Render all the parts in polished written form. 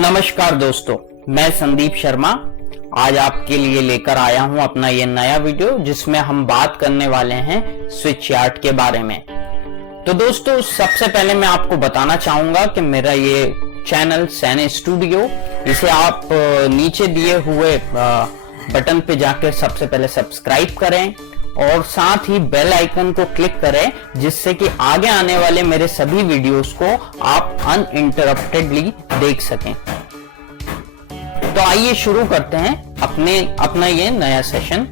नमस्कार दोस्तों, मैं संदीप शर्मा आज आपके लिए लेकर आया हूं अपना ये नया वीडियो जिसमें हम बात करने वाले हैं स्विच यार्ड के बारे में। तो दोस्तों, सबसे पहले मैं आपको बताना चाहूंगा कि मेरा ये चैनल सैने स्टूडियो, इसे आप नीचे दिए हुए बटन पे जाकर सबसे पहले सब्सक्राइब करें और साथ ही बेल आइकन को क्लिक करें जिससे कि आगे आने वाले मेरे सभी वीडियोस को आप अनइंटरप्टेडली देख सकें। तो आइए शुरू करते हैं अपना ये नया सेशन।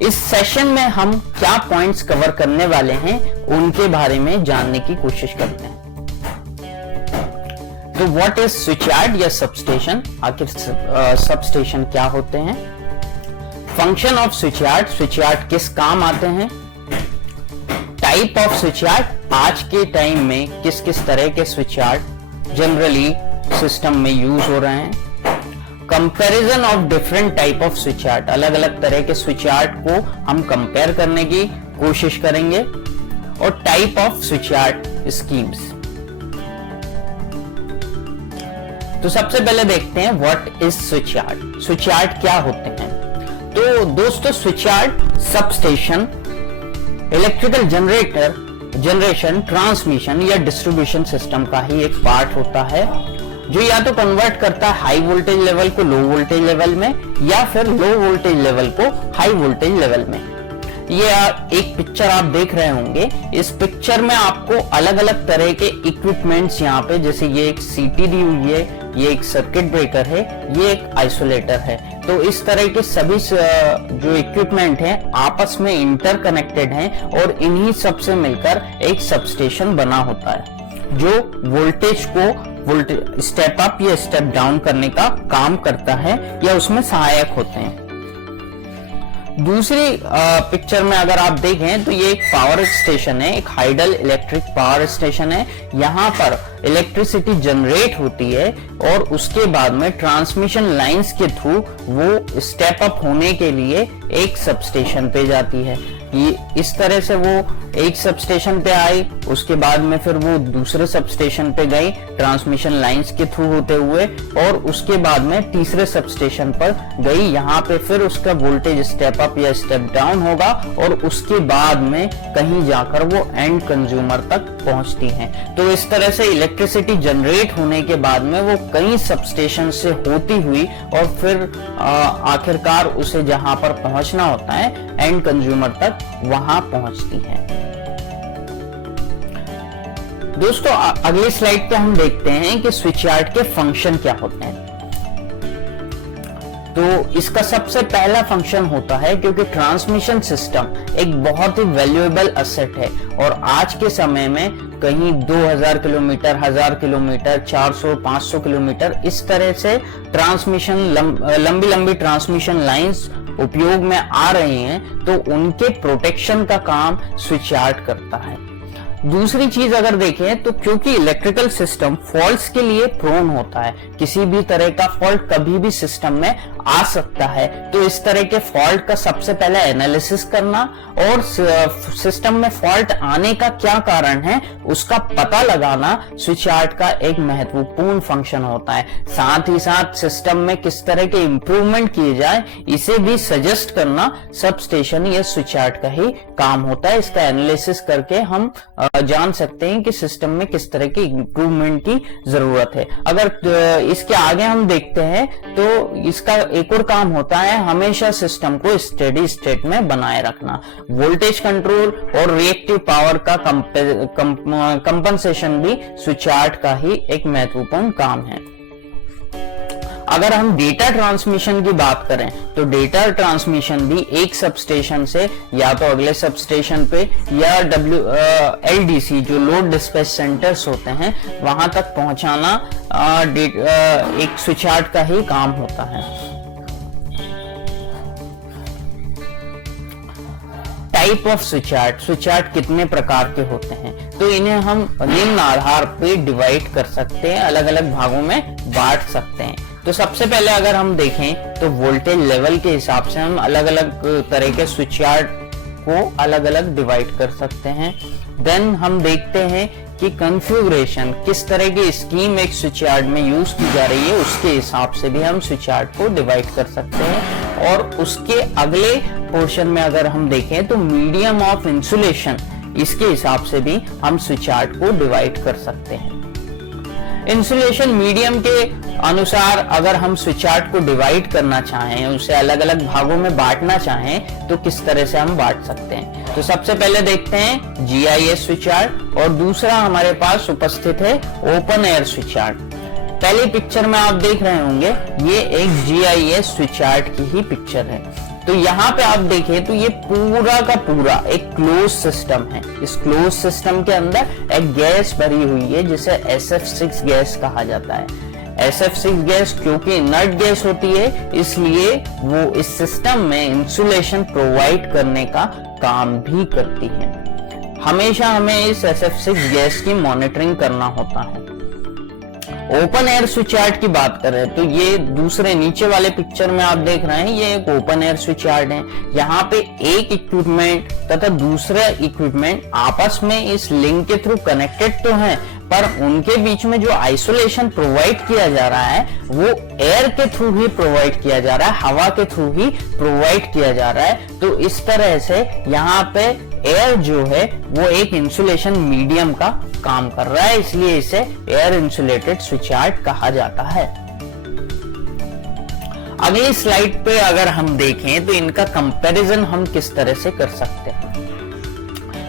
इस सेशन में हम क्या पॉइंट्स कवर करने वाले हैं उनके बारे में जानने की कोशिश करते हैं। तो व्हाट इज स्विच यार्ड या सबस्टेशन, आखिर सबस्टेशन क्या होते हैं, फंक्शन ऑफ स्विच यार्ड किस काम आते हैं, टाइप ऑफ स्विच यार्ड, आज के टाइम में किस किस तरह के स्विच यार्ड जनरली सिस्टम में यूज हो रहे हैं, comparison of different type off switch yard, अलग अलग तरह के स्विच यार्ड को हम कंपेयर करने की कोशिश करेंगे, और type off switch yard schemes. तो सबसे पहले देखते हैं what is switch yard. Switch yard क्या होते हैं? तो दोस्तों, switch yard substation, electrical generation, transmission या डिस्ट्रीब्यूशन सिस्टम का ही एक पार्ट होता है जो या तो कन्वर्ट करता है हाई वोल्टेज लेवल को लो वोल्टेज लेवल में या फिर लो वोल्टेज लेवल को हाई वोल्टेज लेवल में। ये एक पिक्चर आप देख रहे होंगे। इस पिक्चर में आपको अलग अलग तरह के इक्विपमेंट्स यहाँ पे, जैसे ये एक सीटी दी हुई है, ये एक सर्किट ब्रेकर है, ये एक आइसोलेटर है। तो इस तरह के सभी जो इक्विपमेंट हैं आपस में इंटरकनेक्टेड हैं और इन्हीं सब से मिलकर एक सबस्टेशन बना होता है जो वोल्टेज को स्टेप अप या स्टेप डाउन करने का काम करता है या उसमें सहायक होते हैं। दूसरी पिक्चर में अगर आप देखें तो ये एक पावर स्टेशन है, एक हाइडल इलेक्ट्रिक पावर स्टेशन है। यहाँ पर इलेक्ट्रिसिटी जनरेट होती है और उसके बाद में ट्रांसमिशन लाइंस के थ्रू वो स्टेप अप होने के लिए एक सबस्टेशन पे जाती है। ये इस तरह से वो एक सबस्टेशन पे आई, उसके बाद में फिर वो दूसरे सबस्टेशन पे गई ट्रांसमिशन लाइंस के थ्रू होते हुए, और उसके बाद में तीसरे सबस्टेशन पर गई। यहाँ पे फिर उसका वोल्टेज स्टेप अप या स्टेप डाउन होगा और उसके बाद में कहीं जाकर वो एंड कंज्यूमर तक पहुंचती हैं। तो इस तरह से इलेक्ट्रिसिटी जनरेट होने के बाद में वो कई सबस्टेशन से होती हुई और फिर आखिरकार उसे जहां पर पहुंचना होता है एंड कंज्यूमर तक, वहां पहुंचती है। दोस्तों, अगली स्लाइड पे हम देखते हैं कि स्विच यार्ड के फंक्शन क्या होते हैं। तो इसका सबसे पहला फंक्शन होता है, क्योंकि ट्रांसमिशन सिस्टम एक बहुत ही वैल्यूएबल एसेट है और आज के समय में कहीं 2000 किलोमीटर, 1000 किलोमीटर, 400, 500 किलोमीटर इस तरह से ट्रांसमिशन लंबी ट्रांसमिशन लाइंस उपयोग में आ रही हैं, तो उनके प्रोटेक्शन का काम स्विच यार्ड करता है। दूसरी चीज अगर देखें तो क्योंकि इलेक्ट्रिकल सिस्टम फॉल्ट्स के लिए प्रोन होता है, किसी भी तरह का फॉल्ट कभी भी सिस्टम में आ सकता है, तो इस तरह के फॉल्ट का सबसे पहले एनालिसिस करना और सिस्टम में फॉल्ट आने का क्या कारण है उसका पता लगाना स्विच यार्ड का एक महत्वपूर्ण फंक्शन होता है। साथ ही साथ सिस्टम में किस तरह के इंप्रूवमेंट किए जाए इसे भी सजेस्ट करना सबस्टेशन या स्विच यार्ड का ही काम होता है। इसका एनालिसिस करके हम जान सकते हैं कि सिस्टम में किस तरह के इंप्रूवमेंट की जरूरत है। अगर इसके आगे हम देखते हैं तो इसका एक और काम होता है हमेशा सिस्टम को स्टेडी स्टेट में बनाए रखना। वोल्टेज कंट्रोल और रिएक्टिव पावर का कंपनसेशन भी स्विच यार्ड का ही एक महत्वपूर्ण काम है। अगर हम डेटा ट्रांसमिशन की बात करें तो डेटा ट्रांसमिशन भी एक सबस्टेशन से या तो अगले सबस्टेशन पे या LDC जो लोड डिस्पैच सेंटर्स होते हैं वहां तक पहुंचाना एक स्विच यार्ड का ही काम होता है। टाइप ऑफ स्विच यार्ड कितने प्रकार के होते हैं? तो इन्हें हम निम्न आधार पे डिवाइड कर सकते हैं, अलग अलग भागों में बांट सकते हैं। तो सबसे पहले अगर हम देखें तो वोल्टेज लेवल के हिसाब से हम अलग अलग तरह के स्विच यार्ड को अलग अलग डिवाइड कर सकते हैं। देन हम देखते हैं कि कॉन्फ़िगरेशन किस तरह की स्कीम एक स्विच यार्ड में यूज की जा रही है, उसके हिसाब से भी हम स्विच यार्ड को डिवाइड कर सकते हैं। और उसके अगले पोर्शन में अगर हम देखें तो मीडियम ऑफ इंसुलेशन, इसके हिसाब से भी हम स्विच यार्ड को डिवाइड कर सकते हैं। इंसुलेशन मीडियम के अनुसार अगर हम स्विच यार्ड को डिवाइड करना चाहें, उसे अलग अलग भागों में बांटना चाहें, तो किस तरह से हम बांट सकते हैं। तो सबसे पहले देखते हैं GIS स्विच यार्ड, और दूसरा हमारे पास उपस्थित है ओपन एयर स्विच यार्ड। पहली पिक्चर में आप देख रहे होंगे ये एक GIS स्विच यार्ड की ही पिक्चर है। तो यहाँ पे आप देखें तो ये पूरा का पूरा एक क्लोज सिस्टम है। इस क्लोज सिस्टम के अंदर एक गैस भरी हुई है जिसे SF6 गैस कहा जाता है। SF6 गैस क्योंकि इनर्ट गैस होती है, इसलिए वो इस सिस्टम में इंसुलेशन प्रोवाइड करने का काम भी करती है। हमेशा हमें इस SF6 गैस की मॉनिटरिंग करना होता है। ओपन एयर स्विच यार्ड की बात करें तो ये दूसरे नीचे वाले पिक्चर में आप देख रहे हैं, ये एक ओपन एयर स्विच यार्ड है। यहाँ पे एक इक्विपमेंट तथा दूसरा इक्विपमेंट आपस में इस लिंक के थ्रू कनेक्टेड तो हैं, पर उनके बीच में जो आइसोलेशन प्रोवाइड किया जा रहा है वो एयर के थ्रू ही प्रोवाइड किया जा रहा है, हवा के थ्रू ही प्रोवाइड किया जा रहा है। तो इस तरह से यहाँ पे एयर जो है वो एक इंसुलेशन मीडियम का काम कर रहा है, इसलिए इसे एयर इंसुलेटेड स्विच यार्ड कहा जाता है। अगली स्लाइड पे अगर हम देखें तो इनका कंपैरिजन हम किस तरह से कर सकते हैं।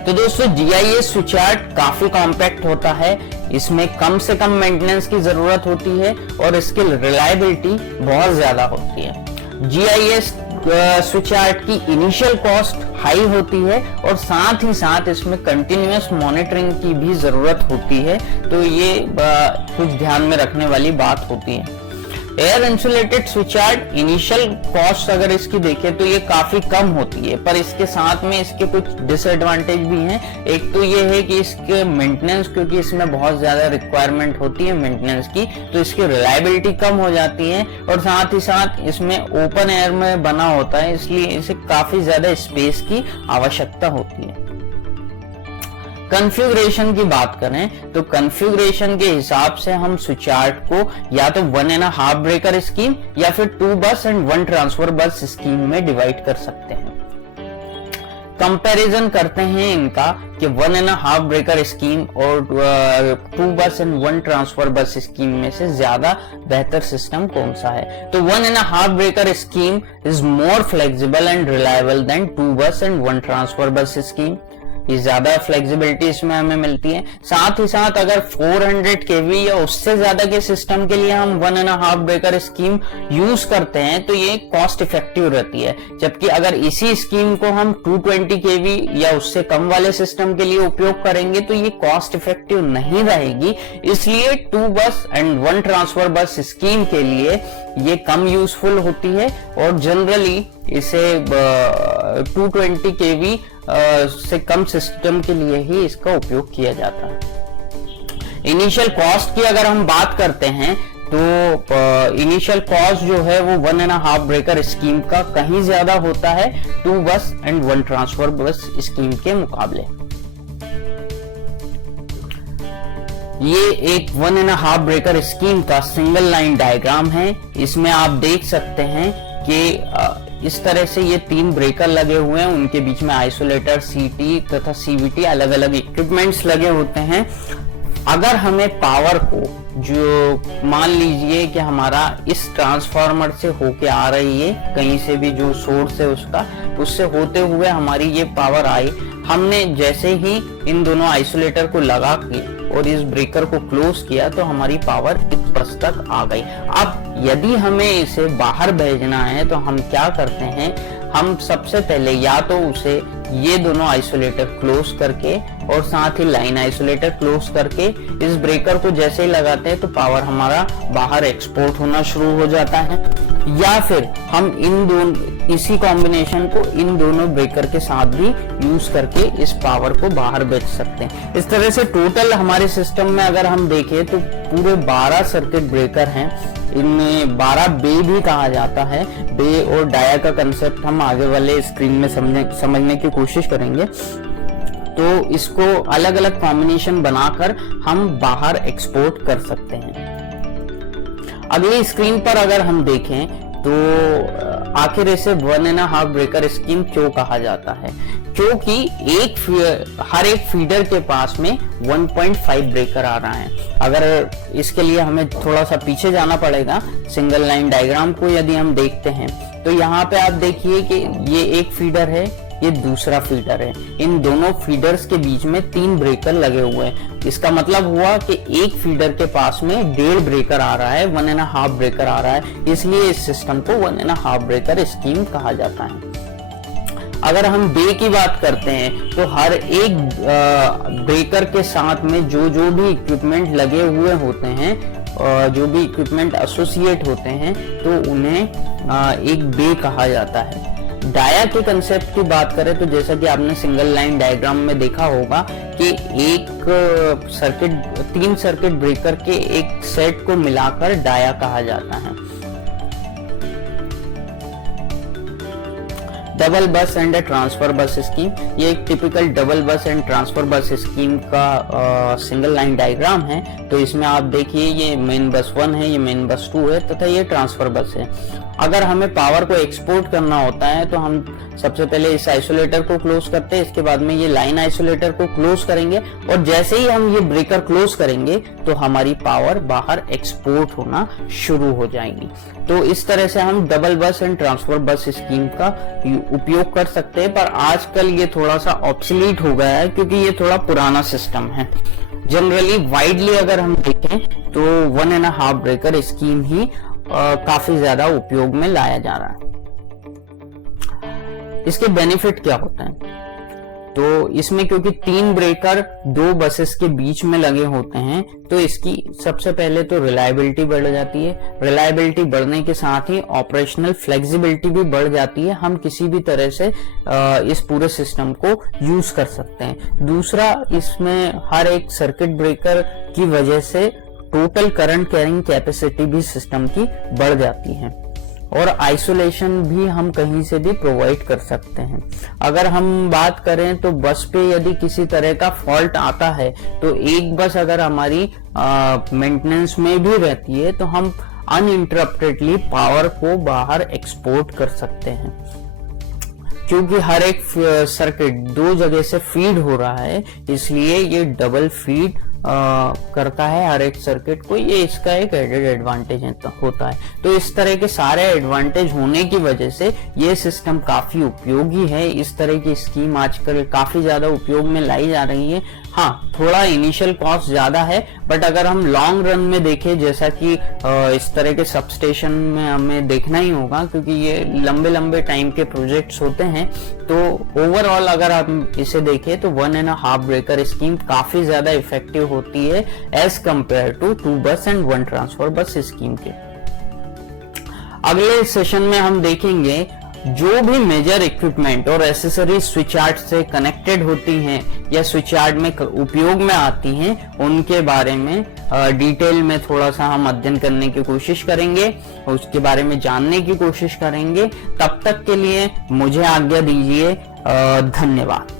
तो दोस्तों GIS स्विच यार्ड काफी कॉम्पैक्ट होता है, इसमें कम से कम मेंटेनेंस की जरूरत होती है और इसकी रिलायबिलिटी बहुत ज्यादा होती है। GIS स्विच यार्ड की इनिशियल कॉस्ट हाई होती है और साथ ही साथ इसमें कंटिन्यूअस मॉनिटरिंग की भी जरूरत होती है, तो ये कुछ ध्यान में रखने वाली बात होती है। Air insulated switch yard initial cost अगर इसकी देखें तो ये काफी कम होती है, पर इसके साथ में इसके कुछ डिसएडवांटेज भी हैं। एक तो ये है कि इसके मेंटेनेंस, क्योंकि इसमें बहुत ज्यादा रिक्वायरमेंट होती है मेंटेनेंस की, तो इसकी रिलायबिलिटी कम हो जाती है। और साथ ही साथ इसमें ओपन एयर में बना होता है, इसलिए इसे काफी ज्यादा स्पेस की आवश्यकता होती है। कॉन्फ़िगरेशन की बात करें तो कॉन्फ़िगरेशन के हिसाब से हम स्विच यार्ड को या तो 1.5 ब्रेकर स्कीम या फिर 2 बस एंड 1 ट्रांसफर बस स्कीम में डिवाइड कर सकते हैं। कंपैरिजन करते हैं इनका कि 1.5 ब्रेकर स्कीम और 2 बस एंड 1 ट्रांसफर बस स्कीम में से ज्यादा बेहतर सिस्टम कौन सा है। तो 1.5 breaker scheme is more flexible and reliable then 2 बस एंड 1 ट्रांसफर बस स्कीम। ये ज्यादा फ्लेक्सिबिलिटी इसमें हमें मिलती है। साथ ही साथ अगर 400 kV या उससे ज्यादा के सिस्टम के लिए हम 1.5 ब्रेकर स्कीम यूज करते हैं तो ये कॉस्ट इफेक्टिव रहती है, जबकि अगर इसी स्कीम को हम 220 kV या उससे कम वाले सिस्टम के लिए उपयोग करेंगे तो ये कॉस्ट इफेक्टिव नहीं रहेगी। इसलिए 2 बस एंड 1 ट्रांसफर बस स्कीम के लिए ये कम यूजफुल होती है और जनरली इसे 220 kV से कम सिस्टम के लिए ही इसका उपयोग किया जाता है। इनिशियल कॉस्ट की अगर हम बात करते हैं तो इनिशियल कॉस्ट जो है वो 1.5 ब्रेकर स्कीम का कहीं ज्यादा होता है 2 बस एंड 1 ट्रांसफर बस स्कीम के मुकाबले। ये एक 1.5 ब्रेकर स्कीम का सिंगल लाइन डायग्राम है। इसमें आप देख सकते हैं कि इस तरह से ये 3 ब्रेकर लगे हुए हैं, उनके बीच में आइसोलेटर, CT तथा CVT अलग अलग इक्विपमेंट्स लगे होते हैं। अगर हमें पावर को, जो मान लीजिए कि हमारा इस ट्रांसफार्मर से होके आ रही है, कहीं से भी जो सोर्स है उसका, उससे होते हुए हमारी ये पावर आई, हमने जैसे ही इन दोनों आइसोलेटर को लगा के और इस ब्रेकर को क्लोज किया तो हमारी पावर इस बस तक आ गई। अब यदि हमें इसे बाहर भेजना है तो हम क्या करते हैं, हम सबसे पहले या तो उसे ये दोनों आइसोलेटर क्लोज करके और साथ ही लाइन आइसोलेटर क्लोज करके इस ब्रेकर को जैसे ही लगाते हैं तो पावर हमारा बाहर एक्सपोर्ट होना शुरू हो जाता है, या फिर हम इन दोनों इसी कॉम्बिनेशन को इन दोनों ब्रेकर के साथ भी यूज करके इस पावर को बाहर भेज सकते हैं। इस तरह से टोटल हमारे सिस्टम में अगर हम देखें तो पूरे 12 सर्किट ब्रेकर हैं। इनमें 12 बे भी कहा जाता है। बे और डाया का कंसेप्ट हम आगे वाले स्क्रीन में समझने की कोशिश करेंगे। तो इसको अलग अलग कॉम्बिनेशन बनाकर हम बाहर एक्सपोर्ट कर सकते हैं। अगली स्क्रीन पर अगर हम देखें तो आखिर इसे 1.5 ब्रेकर स्कीम क्यों कहा जाता है, क्योंकि हर एक फीडर के पास में 1.5 ब्रेकर आ रहा है। अगर इसके लिए हमें थोड़ा सा पीछे जाना पड़ेगा, सिंगल लाइन डायग्राम को यदि हम देखते हैं तो यहाँ पे आप देखिए कि ये एक फीडर है, ये दूसरा फीडर है। इन दोनों फीडर्स के बीच में 3 ब्रेकर लगे हुए हैं। इसका मतलब हुआ कि एक फीडर के पास में 1.5 ब्रेकर आ रहा है, 1.5 ब्रेकर आ रहा है, इसलिए इस सिस्टम को 1.5 ब्रेकर स्कीम कहा जाता है। अगर हम बे की बात करते हैं तो हर एक ब्रेकर के साथ में जो भी इक्विपमेंट लगे हुए होते हैं, जो भी इक्विपमेंट एसोसिएट होते हैं, तो उन्हें एक बे कहा जाता है। डाया के कंसेप्ट की बात करें तो जैसा कि आपने सिंगल लाइन डायग्राम में देखा होगा कि 3 सर्किट ब्रेकर के एक सेट को मिलाकर डाया कहा जाता है। डबल बस एंड ट्रांसफर बस स्कीम, ये एक टिपिकल डबल बस एंड ट्रांसफर बस स्कीम का सिंगल लाइन डायग्राम है। तो इसमें आप देखिए ये मेन बस 1 है, ये मेन बस 2 है तथा ये ट्रांसफर बस है। अगर हमें पावर को एक्सपोर्ट करना होता है तो हम सबसे पहले इस आइसोलेटर को क्लोज करते हैं, इसके बाद में ये लाइन आइसोलेटर को क्लोज करेंगे और जैसे ही हम ये ब्रेकर क्लोज करेंगे तो हमारी पावर बाहर एक्सपोर्ट होना शुरू हो जाएगी। तो इस तरह से हम डबल बस एंड ट्रांसफर बस स्कीम का उपयोग कर सकते हैं, पर आजकल ये थोड़ा सा ऑब्सोलीट हो गया है क्योंकि ये थोड़ा पुराना सिस्टम है। जनरली वाइडली अगर हम देखें तो 1.5 ब्रेकर स्कीम ही काफी ज्यादा उपयोग में लाया जा रहा है। इसके बेनिफिट क्या होते हैं, तो इसमें क्योंकि 3 ब्रेकर 2 बसेस के बीच में लगे होते हैं तो इसकी सबसे पहले तो रिलायबिलिटी बढ़ जाती है। रिलायबिलिटी बढ़ने के साथ ही ऑपरेशनल फ्लेक्सिबिलिटी भी बढ़ जाती है, हम किसी भी तरह से इस पूरे सिस्टम को यूज कर सकते हैं। दूसरा, इसमें हर एक सर्किट ब्रेकर की वजह से टोटल करंट कैरिंग कैपेसिटी भी सिस्टम की बढ़ जाती है और आइसोलेशन भी हम कहीं से भी प्रोवाइड कर सकते हैं। अगर हम बात करें तो बस पे यदि किसी तरह का फॉल्ट आता है तो एक बस अगर हमारी मेंटेनेंस में भी रहती है तो हम अनइंटरप्टेडली पावर को बाहर एक्सपोर्ट कर सकते हैं। क्योंकि हर एक सर्किट 2 जगह से फीड हो रहा है, इसलिए ये डबल फीड करता है हर एक सर्किट को, ये इसका एक एडेड एडवांटेज होता है। तो इस तरह के सारे एडवांटेज होने की वजह से ये सिस्टम काफी उपयोगी है। इस तरह की स्कीम आजकल काफी ज्यादा उपयोग में लाई जा रही है। हाँ, थोड़ा इनिशियल कॉस्ट ज्यादा है, बट अगर हम लॉन्ग रन में देखें, जैसा कि इस तरह के सबस्टेशन में हमें देखना ही होगा क्योंकि ये लंबे लंबे टाइम के प्रोजेक्ट्स होते हैं, तो ओवरऑल अगर आप इसे देखें तो 1.5 ब्रेकर स्कीम काफी ज्यादा इफेक्टिव होती है एज कंपेयर टू 2 बस एंड 1 ट्रांसफर बस स्कीम के। अगले सेशन में हम देखेंगे जो भी मेजर इक्विपमेंट और एसेसरी स्विच यार्ड से कनेक्टेड होती हैं या स्विच यार्ड में उपयोग में आती हैं, उनके बारे में डिटेल में थोड़ा सा हम अध्ययन करने की कोशिश करेंगे, उसके बारे में जानने की कोशिश करेंगे। तब तक के लिए मुझे आज्ञा दीजिए, धन्यवाद।